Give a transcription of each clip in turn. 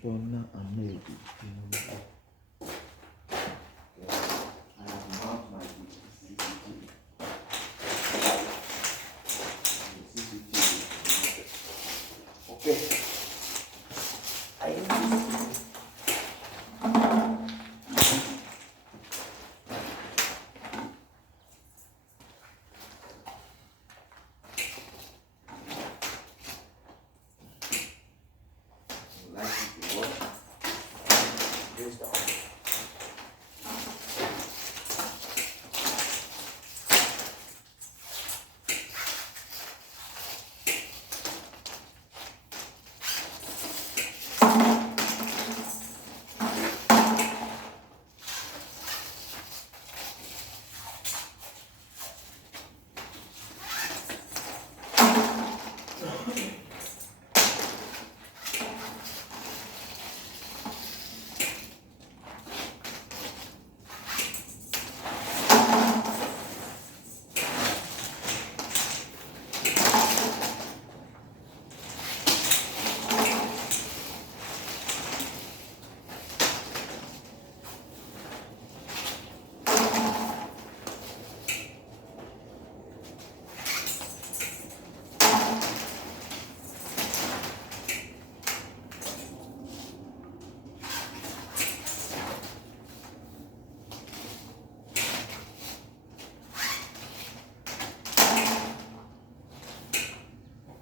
Donna Amedi. I have marked my CCTV. Okay.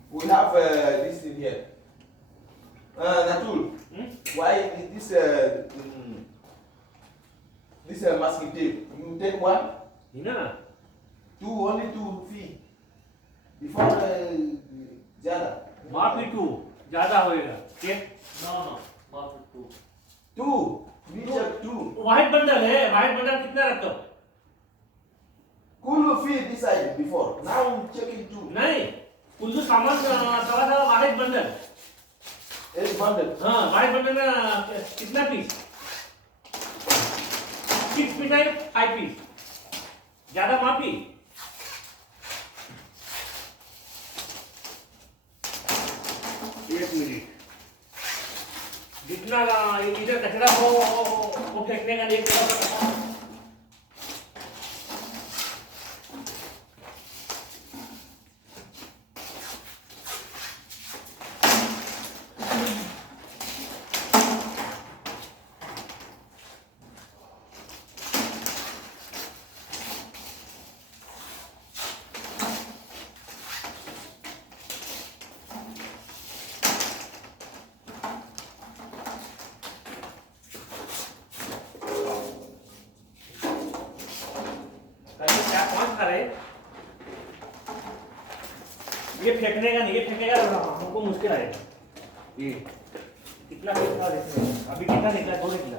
We have this in here. Natul, why is this masking tape? You take one? No. Only two feet. Before ज़्यादा. माफी टू ज़्यादा होएगा. ठीक? No. माफी two. Two. We check two. White bundle है. White bundle कितना रखो? Cool feet this side before. Now checking two. नहीं. कुल्लू सामान सवा वाइट बंडल. एक बंडल. हाँ वाइट बंडल ना कितना पीस? 6 पीस है 5 पीस. ज़्यादा माफी. एक मिनट. जितना इधर कचरा हो वो फेंकने का नहीं करना. ये फेंकने का नहीं, ये फेंकेगा हमको मुश्किल आएगा. ये कितना निकला देखो. अभी कितना निकला? 2 निकला.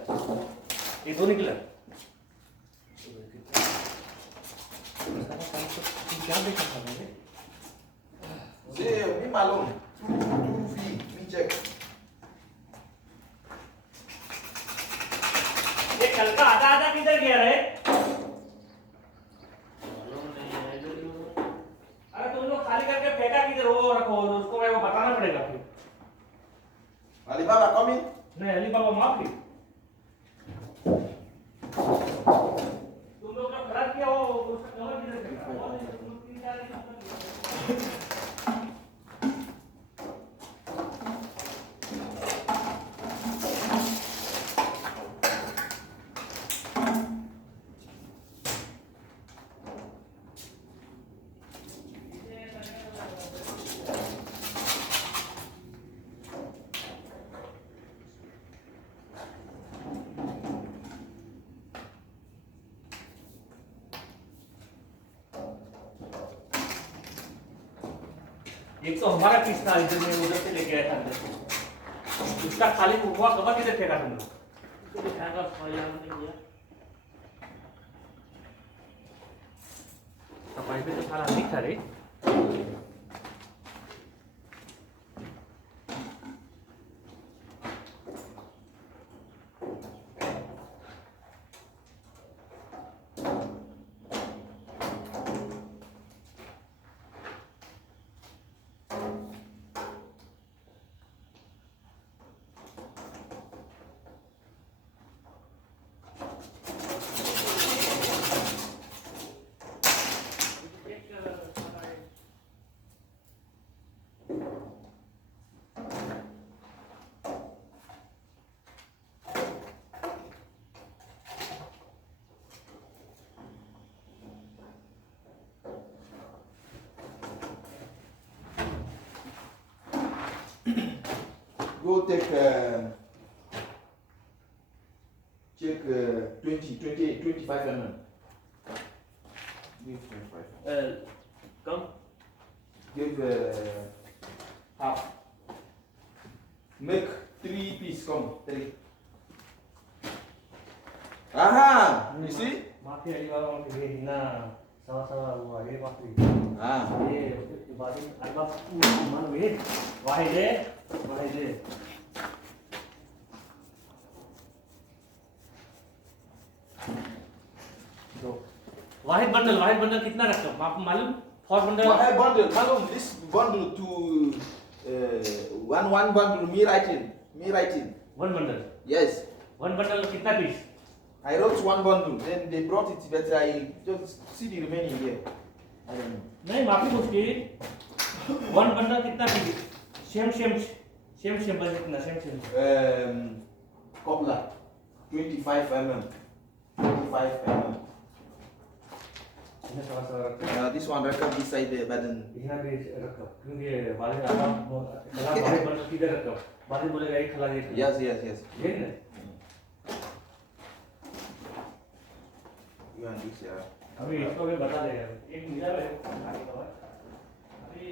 ये 2 निकला. क्या देखा था मैंने? मुझे अभी मालूम. Two feet. We check. ये कल का आधा किधर गया रे? खाली करके फेंका किधर वो रखो. उसको मैं वो बताना पड़ेगा फिर. Alibaba come in. नहीं अलीबाबा माफी. तुम लोग जब खराब किया हो उसका कवर किधर फेंका? एक तो हमारा पीस था इधर में उधर से लेके आया था अंदर से. उसका खाली हुआ कवर किधर फेंका तुम लोग? तो दिखाएगा फायर नहीं किया. सफाई पे तो सारा ठीक था रे. go take check 25 mm. Give 25. Come. Give half. Make 3 pieces. Come 3. Aha! You see? माफी अली बाबा माफी ये ना सवा हुआ ये माफी Ah. ये बादी अल्लाह मान वे वाहिदे दो वाहिद बंडल कितना रखता आपको मालूम 4 bundle Why bundle? Malum, this bundle to one bundle. Me writing. 1 bundle Yes. 1 बंडल कितना piece I wrote 1 bundle. Then they brought it, but I just see the remaining here. I don't know. नहीं माफी पूछती 1 बंडल कितना piece same budget कितना same Coupler, 25 mm. 25 mm. ये सवा रखो This one record beside the button. यहाँ पे रखो क्योंकि वाले आप वाले बंडल किधर रखो वाले बोलेगा एक खला ये Yes. ये ना You want this, yeah. अभी इसको भी बता देगा एक मिला है अभी